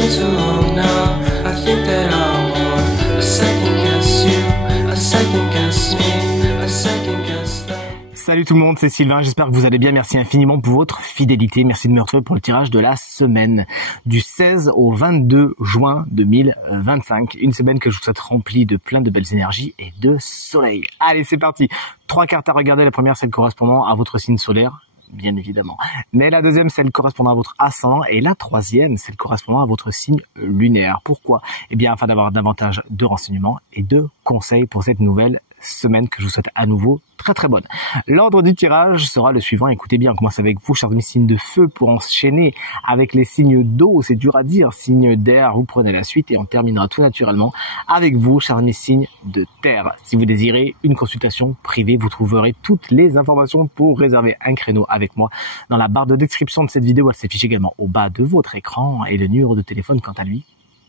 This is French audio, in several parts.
been too long now. I think that I want to second guess you, I second guess me, I second guess them. Salut tout le monde, c'est Sylvain, j'espère que vous allez bien, merci infiniment pour votre fidélité, merci de me retrouver pour le tirage de la semaine du 16 au 22 juin 2025, une semaine que je vous souhaite remplie de plein de belles énergies et de soleil. Allez, c'est parti, 3 cartes à regarder, la première c'est le correspondant à votre signe solaire, bien évidemment, mais la deuxième c'est le correspondant à votre ascendant et la troisième c'est le correspondant à votre signe lunaire. Pourquoi? Eh bien afin d'avoir davantage de renseignements et de conseils pour cette nouvelle semaine que je vous souhaite à nouveau très bonne. L'ordre du tirage sera le suivant, écoutez bien, on commence avec vous, chers amis signes de feu, pour enchaîner avec les signes d'eau, c'est dur à dire, signes d'air, vous prenez la suite et on terminera tout naturellement avec vous, chers amis signes de terre. Si vous désirez une consultation privée, vous trouverez toutes les informations pour réserver un créneau avec moi dans la barre de description de cette vidéo, elle s'affiche également au bas de votre écran et le numéro de téléphone quant à lui,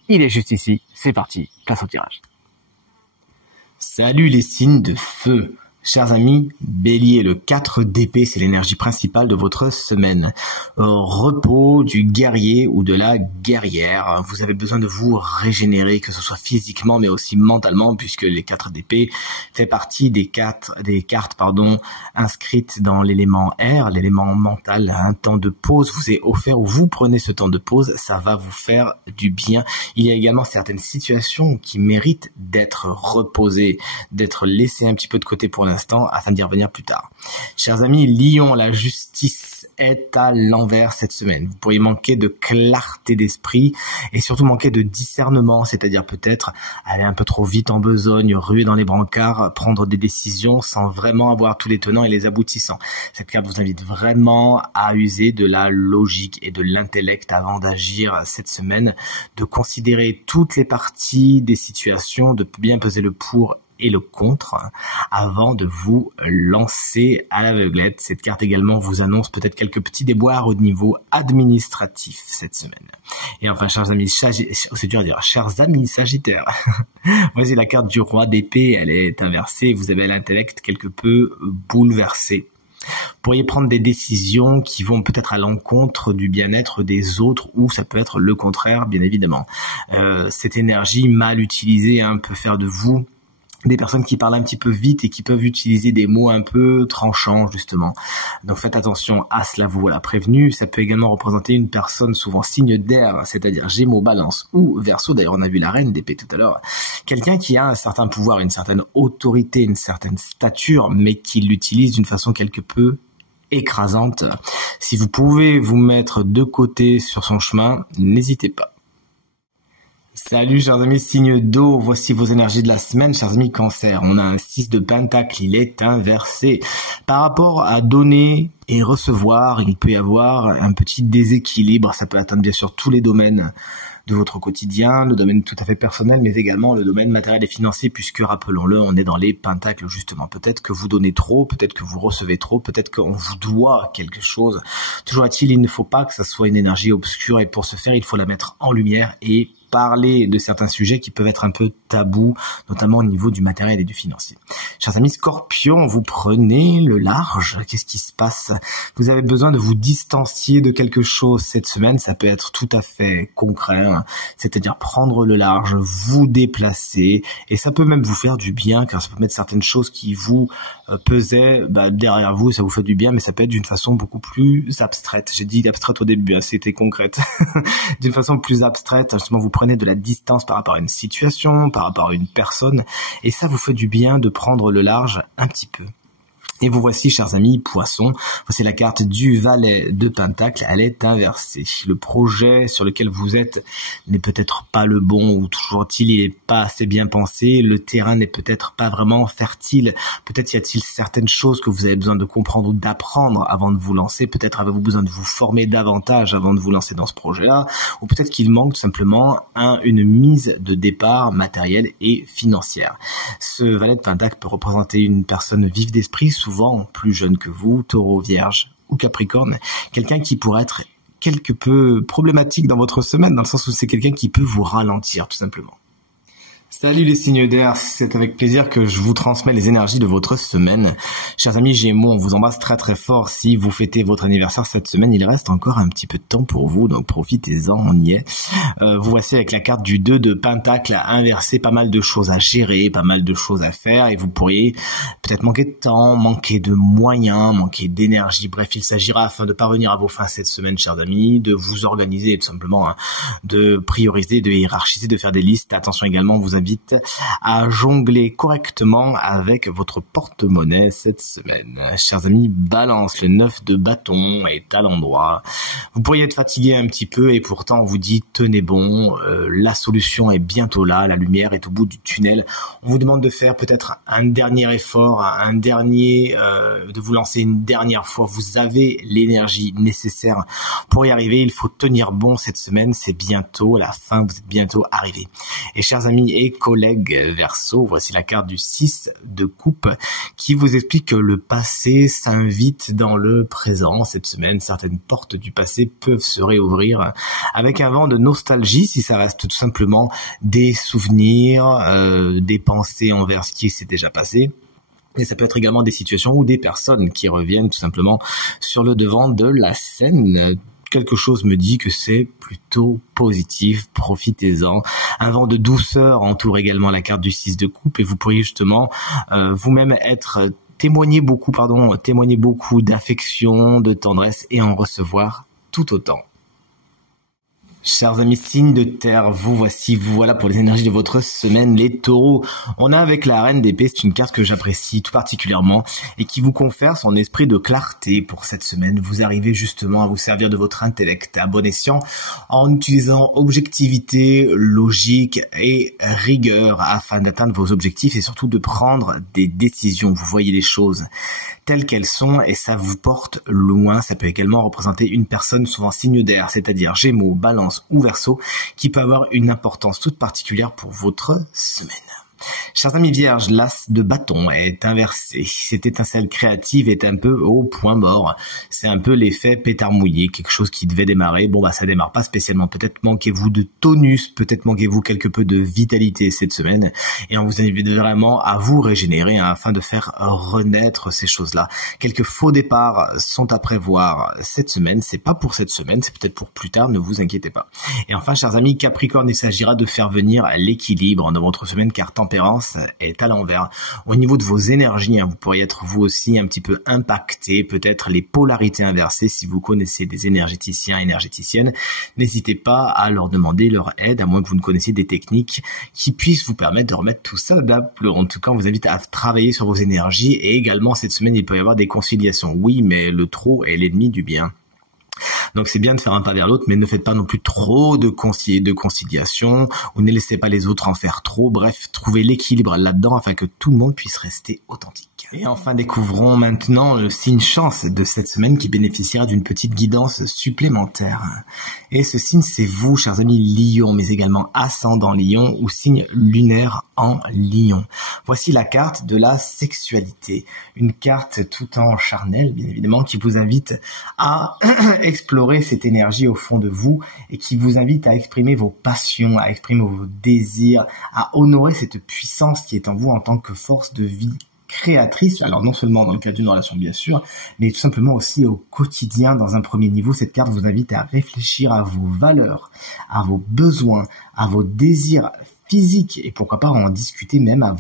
il est juste ici. C'est parti, place au tirage. Salut les signes de feu. Chers amis, Bélier, le 4 d'épée, c'est l'énergie principale de votre semaine. Repos du guerrier ou de la guerrière. Vous avez besoin de vous régénérer, que ce soit physiquement mais aussi mentalement, puisque les 4 d'épée fait partie des cartes inscrites dans l'élément air, l'élément mental. Un temps de pause vous est offert ou vous prenez ce temps de pause, ça va vous faire du bien. Il y a également certaines situations qui méritent d'être reposées, d'être laissées un petit peu de côté pour l'instant afin d'y revenir plus tard. Chers amis, Lion, la justice est à l'envers cette semaine. Vous pourriez manquer de clarté d'esprit et surtout manquer de discernement, c'est-à-dire peut-être aller un peu trop vite en besogne, ruer dans les brancards, prendre des décisions sans vraiment avoir tous les tenants et les aboutissants. Cette carte vous invite vraiment à user de la logique et de l'intellect avant d'agir cette semaine, de considérer toutes les parties des situations, de bien peser le pour et le contre avant de vous lancer à l'aveuglette. Cette carte également vous annonce peut-être quelques petits déboires au niveau administratif cette semaine. Et enfin, chers amis, c'est dur à dire, chers amis Sagittaires, voici la carte du roi d'épée, elle est inversée, vous avez l'intellect quelque peu bouleversé. Vous pourriez prendre des décisions qui vont peut-être à l'encontre du bien-être des autres ou ça peut être le contraire, bien évidemment. Cette énergie mal utilisée peut faire de vous des personnes qui parlent un petit peu vite et qui peuvent utiliser des mots un peu tranchants, justement. Donc faites attention à cela, vous voilà prévenu. Ça peut également représenter une personne souvent signe d'air, c'est-à-dire Gémeaux, Balance ou Verseau. D'ailleurs, on a vu la reine d'épée tout à l'heure. Quelqu'un qui a un certain pouvoir, une certaine autorité, une certaine stature, mais qui l'utilise d'une façon quelque peu écrasante. Si vous pouvez vous mettre de côté sur son chemin, n'hésitez pas. Salut chers amis signes d'eau, voici vos énergies de la semaine, chers amis Cancer. On a un 6 de pentacle, il est inversé. Par rapport à donner et recevoir, il peut y avoir un petit déséquilibre, ça peut atteindre bien sûr tous les domaines de votre quotidien, le domaine tout à fait personnel, mais également le domaine matériel et financier, puisque rappelons-le, on est dans les pentacles justement. Peut-être que vous donnez trop, peut-être que vous recevez trop, peut-être qu'on vous doit quelque chose. Toujours est-il, il ne faut pas que ça soit une énergie obscure et pour ce faire, il faut la mettre en lumière et parler de certains sujets qui peuvent être un peu tabous, notamment au niveau du matériel et du financier. Chers amis Scorpions, vous prenez le large. Qu'est-ce qui se passe? Vous avez besoin de vous distancier de quelque chose cette semaine. Ça peut être tout à fait concret, c'est-à-dire prendre le large, vous déplacer, et ça peut même vous faire du bien, car ça peut mettre certaines choses qui vous pesaient derrière vous, ça vous fait du bien, mais ça peut être d'une façon beaucoup plus abstraite. J'ai dit abstraite au début, c'était concrète. D'une façon plus abstraite, justement, vous prenez de la distance par rapport à une situation, par rapport à une personne, et ça vous fait du bien de prendre le large un petit peu. Et vous voici, chers amis Poissons, voici la carte du valet de pentacle, elle est inversée. Le projet sur lequel vous êtes n'est peut-être pas le bon, ou toujours il n'est pas assez bien pensé, le terrain n'est peut-être pas vraiment fertile, peut-être y a-t-il certaines choses que vous avez besoin de comprendre ou d'apprendre avant de vous lancer, peut-être avez-vous besoin de vous former davantage avant de vous lancer dans ce projet-là, ou peut-être qu'il manque tout simplement une mise de départ matérielle et financière. Ce valet de pentacle peut représenter une personne vive d'esprit, souvent plus jeune que vous, Taureau, Vierge ou Capricorne, quelqu'un qui pourrait être quelque peu problématique dans votre semaine, dans le sens où c'est quelqu'un qui peut vous ralentir tout simplement. Salut les signes d'air, c'est avec plaisir que je vous transmets les énergies de votre semaine. Chers amis Gémeaux, on vous embrasse très très fort. Si vous fêtez votre anniversaire cette semaine, il reste encore un petit peu de temps pour vous, donc profitez-en, on y est. Vous voici avec la carte du 2 de Pentacle inversé, pas mal de choses à gérer, pas mal de choses à faire, et vous pourriez peut-être manquer de temps, manquer de moyens, manquer d'énergie. Bref, il s'agira, afin de parvenir à vos fins cette semaine, chers amis, de vous organiser tout simplement, de prioriser, de hiérarchiser, de faire des listes. Attention également, on vous invite à jongler correctement avec votre porte-monnaie cette semaine. Chers amis, Balance, le 9 de bâton est à l'endroit. Vous pourriez être fatigué un petit peu et pourtant on vous dit tenez bon, la solution est bientôt là, la lumière est au bout du tunnel. On vous demande de faire peut-être un dernier effort, de vous lancer une dernière fois. Vous avez l'énergie nécessaire pour y arriver. Il faut tenir bon cette semaine, c'est bientôt la fin, vous êtes bientôt arrivés. Et chers amis et collègues Verseau, voici la carte du 6 de coupe qui vous explique que le passé s'invite dans le présent. Cette semaine, certaines portes du passé peuvent se réouvrir avec un vent de nostalgie si ça reste tout simplement des souvenirs, des pensées envers ce qui s'est déjà passé. Et ça peut être également des situations ou des personnes qui reviennent tout simplement sur le devant de la scène. Quelque chose me dit que c'est plutôt positif, profitez-en. Un vent de douceur entoure également la carte du 6 de coupe et vous pourriez justement vous-même témoigner beaucoup d'affection, de tendresse et en recevoir tout autant. Chers amis signes de terre, vous voilà pour les énergies de votre semaine, les taureaux. On a avec la reine d'épée, c'est une carte que j'apprécie tout particulièrement et qui vous confère son esprit de clarté pour cette semaine. Vous arrivez justement à vous servir de votre intellect à bon escient en utilisant objectivité, logique et rigueur afin d'atteindre vos objectifs et surtout de prendre des décisions. Vous voyez les choses telles qu'elles sont et ça vous porte loin. Ça peut également représenter une personne souvent signe d'air, c'est-à-dire Gémeaux, Balance ou Verseau, qui peut avoir une importance toute particulière pour votre semaine. Chers amis vierges, l'as de bâton est inversé. Cette étincelle créative est un peu au point mort. C'est un peu l'effet pétard mouillé, quelque chose qui devait démarrer. Bon, ça démarre pas spécialement. Peut-être manquez-vous de tonus, peut-être manquez-vous quelque peu de vitalité cette semaine. Et on vous invite vraiment à vous régénérer afin de faire renaître ces choses-là. Quelques faux départs sont à prévoir cette semaine. C'est pas pour cette semaine, c'est peut-être pour plus tard, ne vous inquiétez pas. Et enfin, chers amis Capricorne, il s'agira de faire venir l'équilibre dans votre semaine car Tempérance est à l'envers. Au niveau de vos énergies, vous pourriez être vous aussi un petit peu impacté, peut-être les polarités inversées. Si vous connaissez des énergéticiens, énergéticiennes, n'hésitez pas à leur demander leur aide, à moins que vous ne connaissiez des techniques qui puissent vous permettre de remettre tout ça d'aplomb. En tout cas, on vous invite à travailler sur vos énergies et également cette semaine, il peut y avoir des conciliations. Oui, mais le trop est l'ennemi du bien. Donc c'est bien de faire un pas vers l'autre, mais ne faites pas non plus trop de conciliation, ou ne laissez pas les autres en faire trop. Bref, trouvez l'équilibre là-dedans afin que tout le monde puisse rester authentique. Et enfin, découvrons maintenant le signe chance de cette semaine qui bénéficiera d'une petite guidance supplémentaire. Et ce signe, c'est vous, chers amis Lion, mais également ascendant Lion ou signe lunaire en Lion. Voici la carte de la sexualité. Une carte tout en charnel, bien évidemment, qui vous invite à explorer cette énergie au fond de vous et qui vous invite à exprimer vos passions, à exprimer vos désirs, à honorer cette puissance qui est en vous en tant que force de vie créatrice, alors non seulement dans le cadre d'une relation bien sûr, mais tout simplement aussi au quotidien dans un premier niveau. Cette carte vous invite à réfléchir à vos valeurs, à vos besoins, à vos désirs physique et pourquoi pas en discuter même avec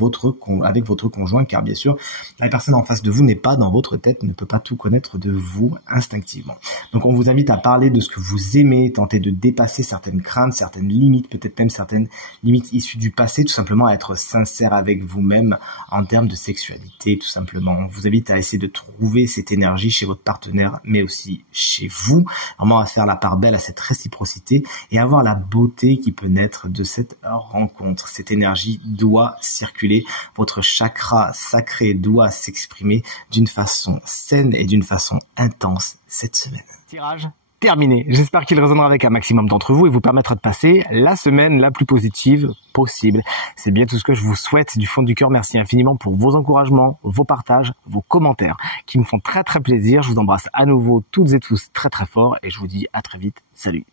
votre conjoint car bien sûr la personne en face de vous n'est pas dans votre tête, ne peut pas tout connaître de vous instinctivement. Donc on vous invite à parler de ce que vous aimez, tenter de dépasser certaines craintes, certaines limites, peut-être même certaines limites issues du passé, tout simplement à être sincère avec vous-même en termes de sexualité tout simplement. On vous invite à essayer de trouver cette énergie chez votre partenaire mais aussi chez vous, vraiment à faire la part belle à cette réciprocité et à voir la beauté qui peut naître de cette rencontre. Cette énergie doit circuler, votre chakra sacré doit s'exprimer d'une façon saine et d'une façon intense cette semaine. Tirage terminé. J'espère qu'il résonnera avec un maximum d'entre vous et vous permettra de passer la semaine la plus positive possible. C'est bien tout ce que je vous souhaite du fond du cœur. Merci infiniment pour vos encouragements, vos partages, vos commentaires qui me font très très plaisir. Je vous embrasse à nouveau toutes et tous très très fort et je vous dis à très vite. Salut.